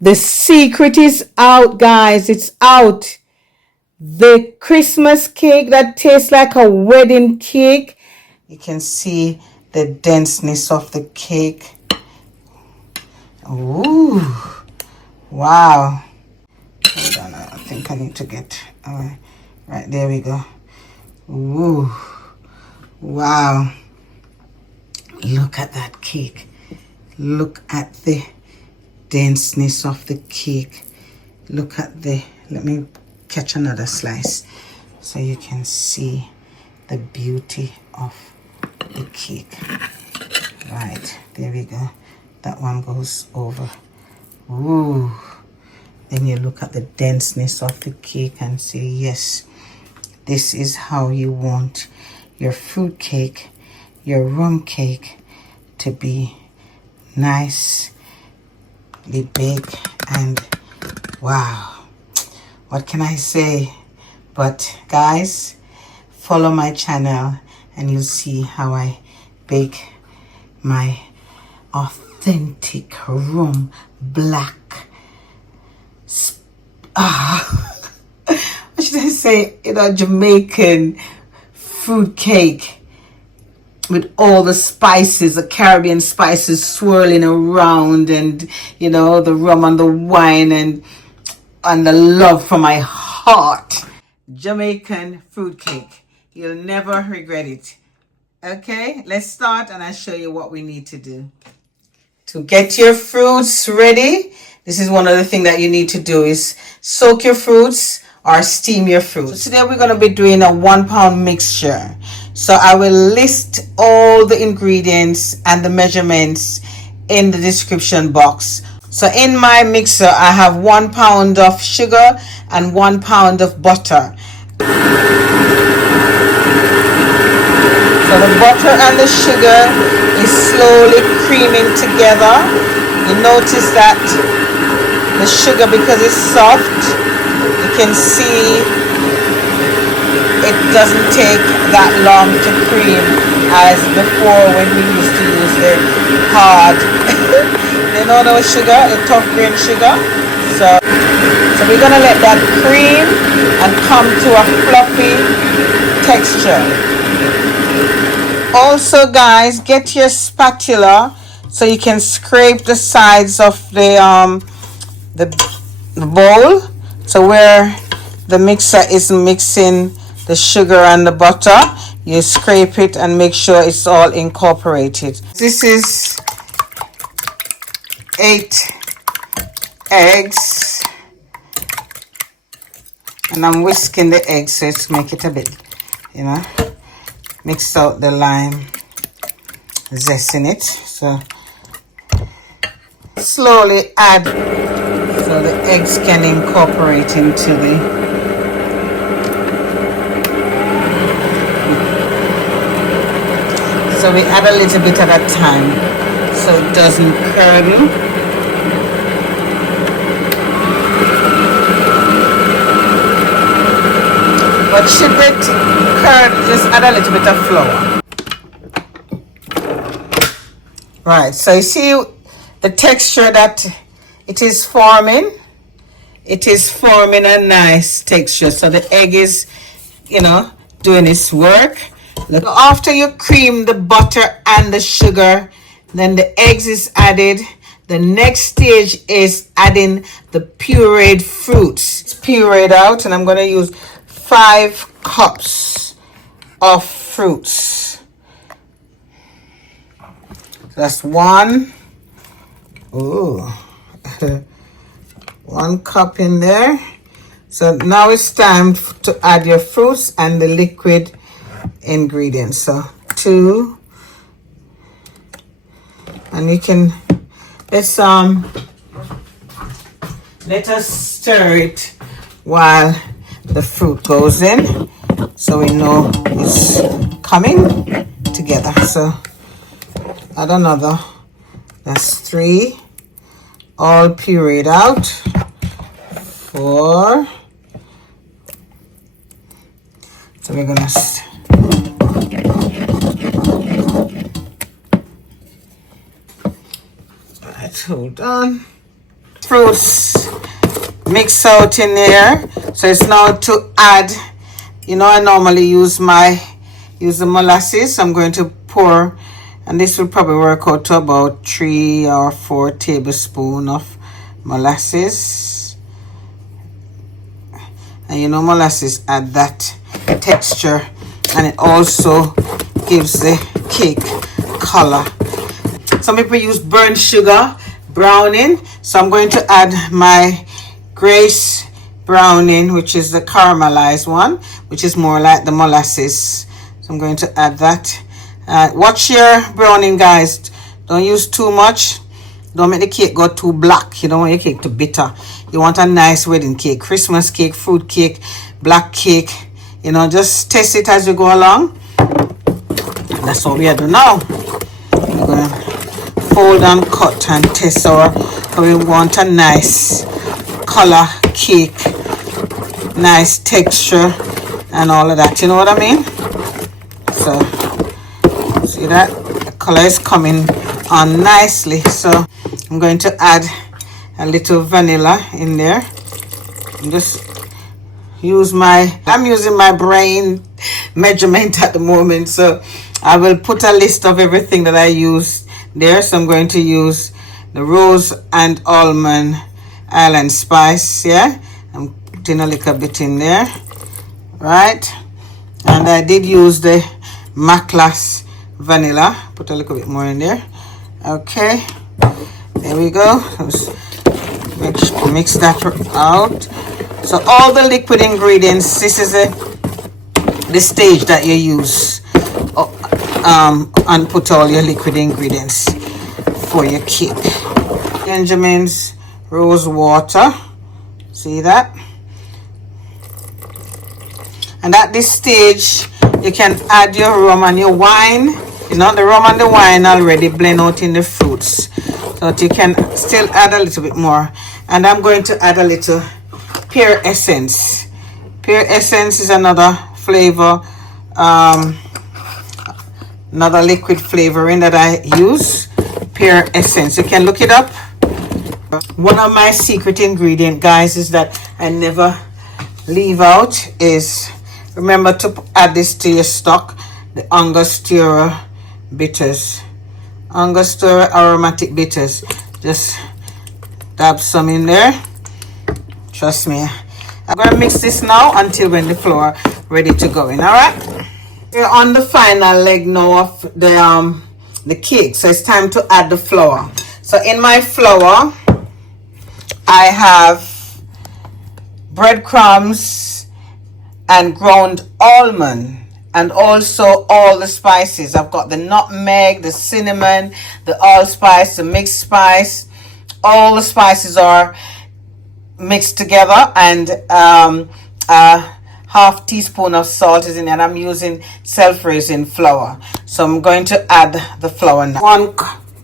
The secret is out, guys. It's out. The Christmas cake that tastes like a wedding cake. You can see the denseness of the cake. Ooh, wow. Hold on, I think I need to get, right, there we go. Ooh, wow. Look at that cake. Look at the denseness of the cake. Look at the, let me catch another slice so you can see the beauty of the cake. Right, there we go. That one goes over. Ooh. Then you look at the denseness of the cake and say, yes, this is how you want your fruit cake, your rum cake to be nicely baked. And wow, what can I say? But guys, follow my channel and you'll see how I bake my authentic rum black what should I say, Jamaican fruit cake with all the spices, the Caribbean spices swirling around, and the rum and the wine and the love from my heart. Jamaican fruit cake. You'll never regret it. Okay, let's start and I'll show you what we need to do. To get your fruits ready, this is one of the things that you need to do is soak your fruits or steam your fruits. So today we're going to be doing a 1 pound mixture. So I will list all the ingredients and the measurements in the description box. So in my mixer, I have 1 pound of sugar and 1 pound of butter. So the butter and the sugar is slowly creaming together. You notice that the sugar, because it's soft, you can see it doesn't take that long to cream as before when we used to use the hard no sugar, the tough grain sugar. So we're gonna let that cream and come to a fluffy texture. Also guys, get your spatula so you can scrape the sides of the bowl, so where the mixer is mixing the sugar and the butter, you scrape it and make sure it's all incorporated. This is 8 eggs and I'm whisking the eggs so it's make it a bit, mix out the lime zest in it. So slowly add so the eggs can incorporate into the so we add a little bit at a time so it doesn't curdle. But should it curdle, just add a little bit of flour. Right, so you see the texture that it is forming. It is forming a nice texture. So the egg is, doing its work. Look, after you cream the butter and the sugar, then the eggs is added. The next stage is adding the pureed fruits. It's pureed out, and I'm going to use 5 cups of fruits. That's 1. Ooh. 1 cup in there. So now it's time to add your fruits and the liquid ingredients. So 2, and you can let us stir it while the fruit goes in, so we know it's coming together. So add another. That's 3, all pureed out. 4. So we're gonna hold on. fruits mix out in there. So it's now to add, you know, I normally use the molasses. So I'm going to pour, and this will probably work out to about 3 or 4 tablespoons of molasses. And you know, molasses add that texture, and it also gives the cake color. Some people use burnt sugar browning, so I'm going to add my Grace browning, which is the caramelized one, which is more like the molasses. So I'm going to add that. Watch your browning, guys. Don't use too much. Don't make the cake go too black. You don't want your cake to bitter. You want a nice wedding cake, Christmas cake, fruit cake, black cake. You know, just taste it as you go along. That's what we are doing now. We're going to fold and cut and taste our, we want a nice color cake, nice texture and all of that. You know what I mean? So, see that? The color is coming on nicely. So, I'm going to add a little vanilla in there. I'm using my brain measurement at the moment, so I will put a list of everything that I use there. So I'm going to use the rose and almond island spice. Yeah, I'm putting a little bit in there, right? And I did use the Maclas vanilla. Put a little bit more in there. Okay, there we go. Mix that out. So all the liquid ingredients, this is the stage that you use and put all your liquid ingredients for your cake. Benjamin's rose water, see that? And at this stage you can add your rum and your wine. You know, the rum and the wine already blend out in the fruits, so that you can still add a little bit more. And I'm going to add a little pear essence. Pear essence is another flavor, another liquid flavoring that I use. Pear essence, you can look it up. One of my secret ingredient, guys, is that I never leave out is, remember to add this to your stock, the Angostura bitters, Angostura aromatic bitters. Just dab some in there. Trust me. I'm going to mix this now until when the flour ready to go in. All right, we're on the final leg now of the cake, so it's time to add the flour. So in my flour I have breadcrumbs and ground almond, and also all the spices. I've got the nutmeg, the cinnamon, the allspice, the mixed spice. All the spices are mixed together, and half teaspoon of salt is in there, and I'm using self-raising flour. So I'm going to add the flour now.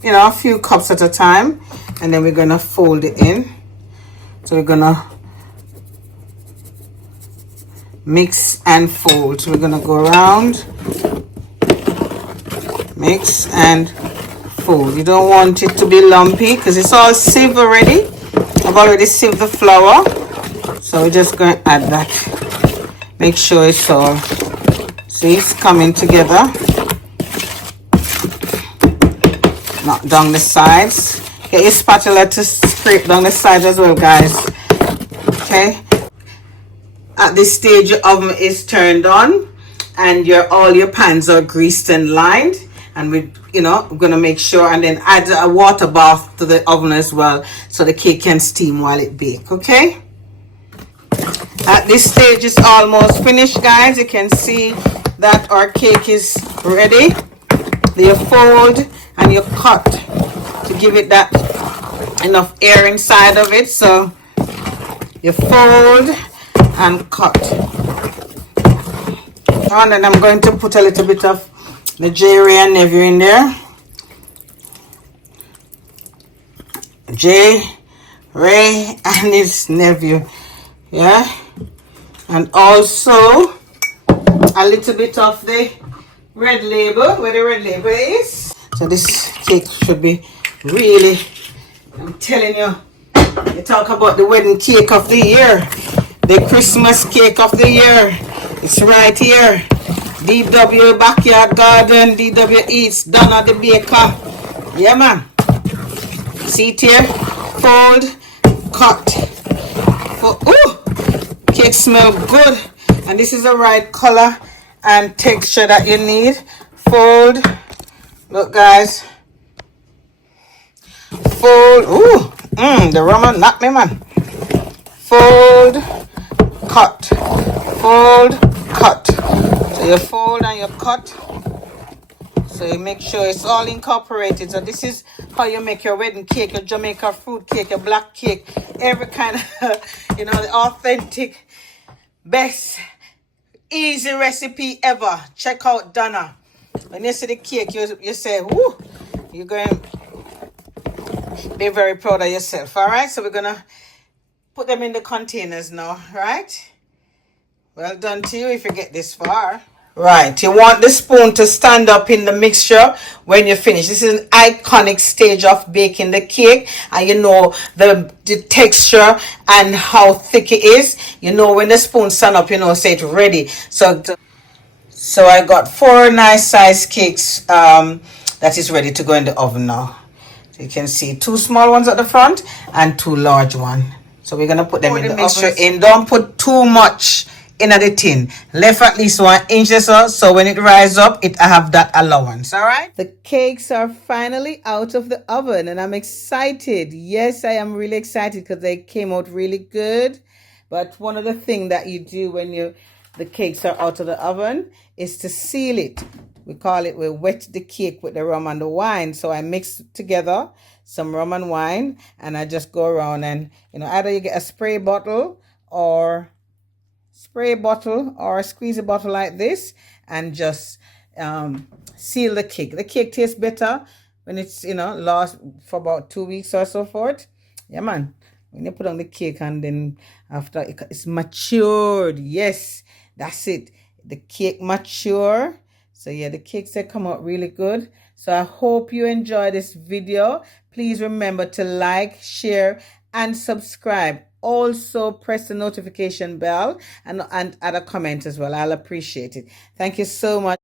A few cups at a time, and then we're going to fold it in. So we're going to mix and fold. So we're going to go around, mix and fold. You don't want it to be lumpy because it's all sieved already. I've already sieved the flour, so we're just going to add that. Make sure it's all, see, it's coming together. Knock down the sides. Get your spatula to scrape down the sides as well, guys. Okay. At this stage, your oven is turned on, and all your pans are greased and lined. And we're gonna make sure, and then add a water bath to the oven as well, so the cake can steam while it bakes. Okay. At this stage, it's almost finished, guys. You can see that our cake is ready. You fold and you cut to give it that enough air inside of it. So you fold and cut. And then I'm going to put a little bit of the J. Ray and Nephew in there. J. Ray and his nephew. Yeah. And also a little bit of the red label, where the red label is. So this cake should be really, I'm telling you, You talk about the wedding cake of the year, the Christmas cake of the year. It's right here. DW Backyard Garden, DW Eats, Donna the Baker. Yeah, man. See it here? Fold, cut. Ooh! Cake smell good. And this is the right color and texture that you need. Fold. Look, guys. Fold. Ooh. The rum knocked me, man. Fold, cut. Fold, cut. So you fold and you cut. So you make sure it's all incorporated. So this is how you make your wedding cake, your Jamaican fruit cake, your black cake, every kind of, the authentic, best, easy recipe ever. Check out Donna. When you see the cake, you say, whoo, you're going to be very proud of yourself. All right, so we're going to put them in the containers now, right? Well done to you if you get this far. Right, you want the spoon to stand up in the mixture when you finish. This is an iconic stage of baking the cake, and you know the texture and how thick it is. You know when the spoon stand up, say it's ready. So I got 4 nice size cakes that is ready to go in the oven now. So you can see 2 small ones at the front and 2 large ones. So we're gonna put them in the mixture oven. Don't put too much in the tin. Left at least 1 inch or so when it rise up, I have that allowance. All right. The cakes are finally out of the oven, and I'm excited. Yes, I am really excited because they came out really good. But one of the things that you do when the cakes are out of the oven is to seal it. We wet the cake with the rum and the wine. So I mix together some rum and wine, and I just go around and, either you get a spray bottle or a squeeze a bottle like this and just seal the cake. The cake tastes better when it's, lasts for about 2 weeks or so forth. Yeah, man. When you put on the cake and then after it's matured. Yes, that's it. The cake mature. So yeah, the cakes have come out really good. So I hope you enjoy this video. Please remember to like, share, and subscribe. Also press the notification bell and add a comment as well. I'll appreciate it. Thank you so much.